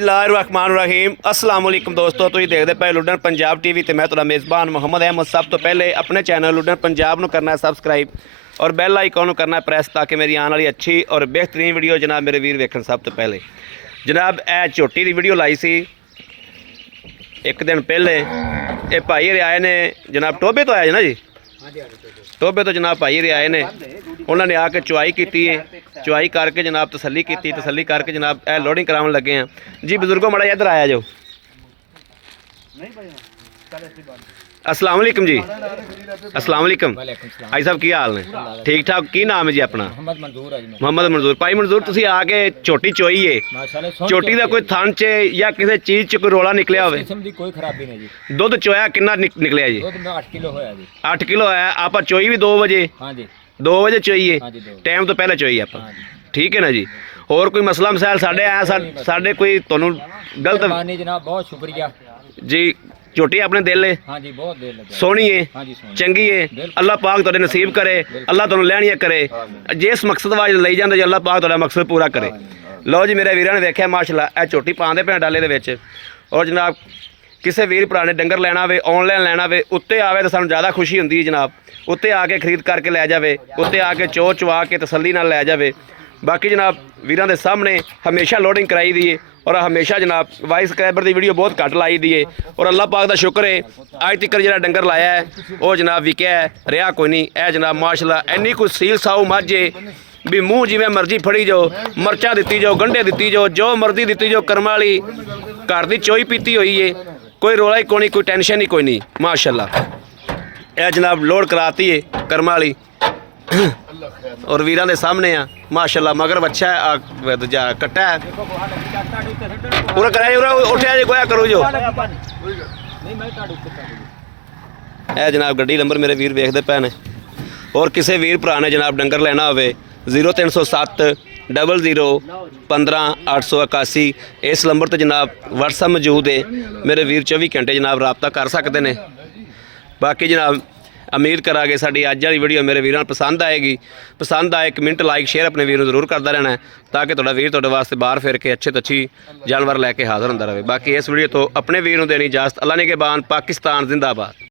बिस्मिल्लाहिर्रहमानिर्रहीम अस्सलाम वालेकुम दोस्तों, तुसीं देखदे पे लुडन पंजाब टीवी ते मैं तुहाडा मेज़बान मुहम्मद अहमद। सब तो पहले अपने चैनल लुडन पंजाब नूं करना है सबसक्राइब और बैल आइकॉन नूं करना है प्रेस ताकि मेरी आने वाली अच्छी और बेहतरीन वीडियो जनाब मेरे वीर वेखण। सब तो पहले जनाब ए झोटी की वीडियो लाई सी एक दिन पहले। ये भाई रियाए ने जनाब टोबे तो आया ना जी, टोबे तो जनाब भाई रियाए ने, उन्होंने आके चुआई की है। चुआई करके जनाब तसल्ली की, तसल्ली करके जनाब ए लोडिंग करावन लगे हैं जी। बुजुर्गों मड़ा इधर आया जो। अस्सलाम वालेकुम जी। अस्सलाम वालेकुम भाई साहब, की हाल ने? ठीक ठाक। की नाम है जी अपना? मोहम्मद मंजूर। भाई मंजूर, तुसी आके झोटी चोई है, झोटी का कोई थन च या किसी चीज़ च कोई रोला निकलिया होवे? कोई खराबी नहीं जी। दुध चोया कितना निकलिया जी? 8 किलो होया जी। 8 किलो है। आप चोई भी 2 बजे? हाँ जी, 2 बजे चोई है, हाँ जी, टाइम तो पहले चोई आप। हाँ जी। ठीक है ना जी। और कोई मसला मसाइल साढ़े आया साढ़े कोई तुहानू गलत? जनाब बहुत शुक्रिया जी। झोटी अपने दिल है? हाँ जी, बहुत देर लगे। सोहनी है, हाँ जी, सोहनी। चंगी है। अल्लाह पाक तुहाडे नसीब करे, अल्लाह तुहानू लैणियां करे, जिस मकसद वाज लई जांदे जी अल्लाह पाक तुहाडा मकसद पूरा करे। लो जी मेरे वीरां ने वेख्या माशाअल्लाह ए झोटी पांदे पे डाले दे विच। और जनाब किसी वीर भरा ने डंगर लेना होवे, ऑनलाइन लेना होवे, उत्ते आवे तो सानू ज़्यादा खुशी हुंदी है जनाब। उत्ते आके खरीद करके लै जावे, उत्ते आके चो चवा के तसल्ली नाल लै जावे। बाकी जनाब वीरां दे सामने हमेशा लोडिंग कराई दी है और हमेशा जनाब वाइस सब्सक्राइबर की वीडियो बहुत घट लाई दी है। और अल्लाह पाक का शुक्र है अज तक जो डंगर लाया है वो जनाब विकया है, रहा कोई नहीं। ए जनाब माशाअल्लाह इन्नी कोई सील साऊ मझ है भी मूँह जिमें मर्जी फड़ी जाओ, मरचा दी जाओ, गंढे दी जाओ, जो मर्जी दी जाओ। कर्म वाली घर की चोई पीती हुई है, कोई रोला ही कोई नहीं, कोई टेंशन ही कोई नहीं माशाअल्लाह। ए जनाब लोड कराती है कर्म वाली और वीरां दे सामने आ माशाअल्लाह। मगर बच्चा है दूजा कट्टा है पूरा कराए उठा जो गोया करो जो। ए जनाब गड्डी नंबर मेरे वीर वेखते पे ने। और किसी वीर भरा ने जनाब डंगर लेना हो 0307 00 15 881 इस नंबर पर जनाब व्हाट्सअप मौजूद है। मेरे वीर 24 घंटे जनाब रबता कर सकते हैं। बाकी जनाब उम्मीद करा कि साड़ी अज वाली वीडियो मेरे वीरों पसंद आएगी। पसंद आए कमेंट लाइक शेयर अपने वीर जरूर करता रहना है ताकि तुहाडा वीर तुहाडे वास्ते बाहर फिर के अच्छे तो अच्छी जानवर लैके हाजिर होंदा रहे। बाकी इस वीडियो तो अपने वीर नूं देनी इजाजत। अल्लाह ने के बान पाकिस्तान जिंदाबाद।